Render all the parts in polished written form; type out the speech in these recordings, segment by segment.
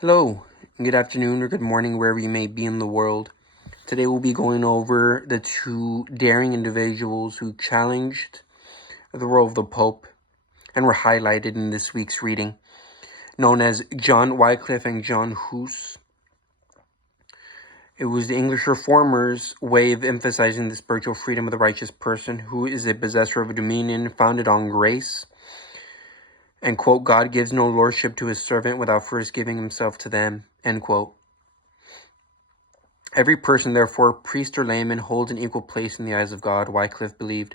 Hello, good afternoon or good morning wherever you may be in the world. Today we'll be going over the two daring individuals who challenged the role of the Pope and were highlighted in this week's reading, known as John Wycliffe and John Hus. It was the English Reformers' way of emphasizing the spiritual freedom of the righteous person who is a possessor of a dominion founded on grace. And, quote, God gives no lordship to his servant without first giving himself to them, end quote. Every person, therefore, priest or layman, holds an equal place in the eyes of God, Wycliffe believed.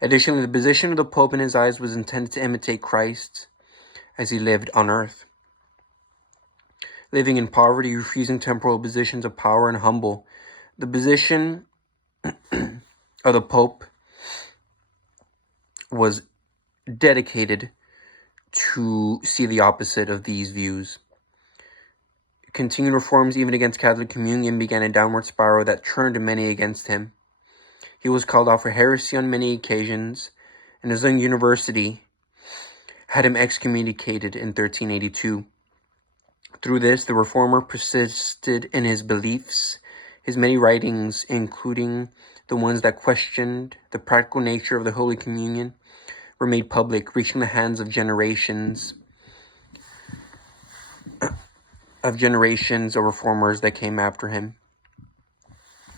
Additionally, the position of the Pope in his eyes was intended to imitate Christ as he lived on earth. Living in poverty, refusing temporal positions of power, and humble. The position of the Pope was dedicated to see the opposite of these views. Continued reforms even against Catholic communion began a downward spiral that turned many against him. He was called out for heresy on many occasions, and his own university had him excommunicated in 1382. Through this, the reformer persisted in his beliefs. His many writings, including the ones that questioned the practical nature of the Holy Communion, were made public, reaching the hands of generations of reformers that came after him.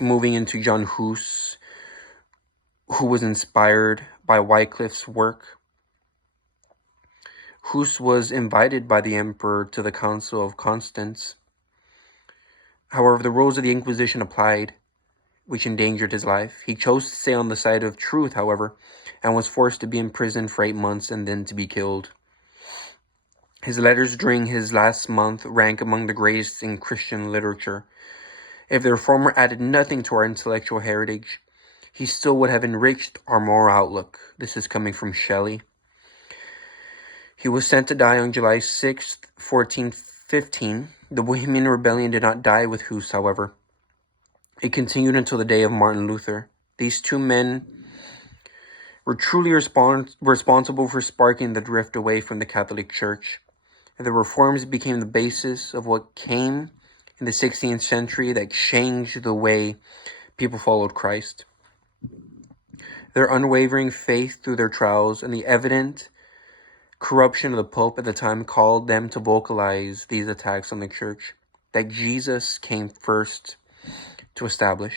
Moving into John Hus, who was inspired by Wycliffe's work. Hus was invited by the emperor to the Council of Constance. However, the rules of the Inquisition applied, which endangered his life. He chose to stay on the side of truth, however, and was forced to be imprisoned for 8 months and then to be killed. His letters during his last month rank among the greatest in Christian literature. If the reformer added nothing to our intellectual heritage, he still would have enriched our moral outlook. This is coming from Shelley. He was sent to die on July 6th, 1415. The Bohemian Rebellion did not die with Hus, however. It continued until the day of Martin Luther. These two men were truly responsible for sparking the drift away from the Catholic Church. The reforms became the basis of what came in the 16th century that changed the way people followed Christ. Their unwavering faith through their trials and the evident corruption of the Pope at the time called them to vocalize these attacks on the Church that Jesus came first to establish.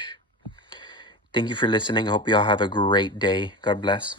Thank you for listening. I hope you all have a great day. God bless.